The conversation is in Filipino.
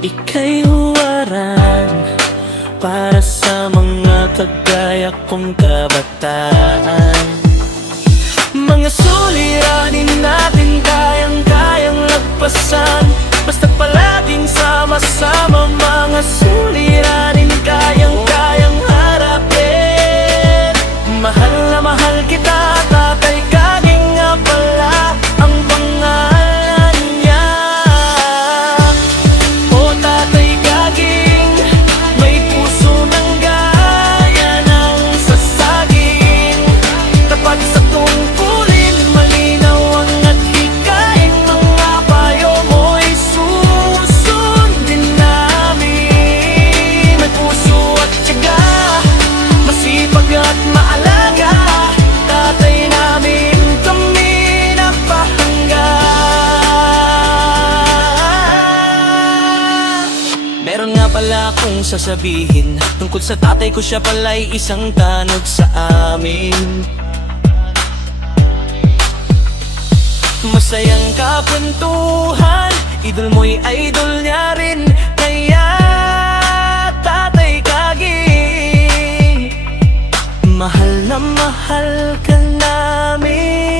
Ika'y huwaran para sa mga kagaya kong kabataan. Mga suliranin natin kayang-kayang lagpasan, basta't palaging sama-sama. Mga suliranin kayang-kayang harapin. Mahal na mahal kita, Tatay Kaging nga pala ang pangalan niya. O Tatay Kaging, may puso ng gaya ng sasaging, tapat sa tungkulin, malinaw ang adhikain. Mga payo mo'y susundin namin. May puso at tiyaga, masipag at maalaga, tatay namin kami napahangga. Meron nga pala akong sasabihin tungkol sa tatay ko, siya pala'y isang tanod sa amin. Masayang kakwentuhan, idol mo'y idol niya rin. Kaya Tatay Kaging, mahal na mahal ka namin.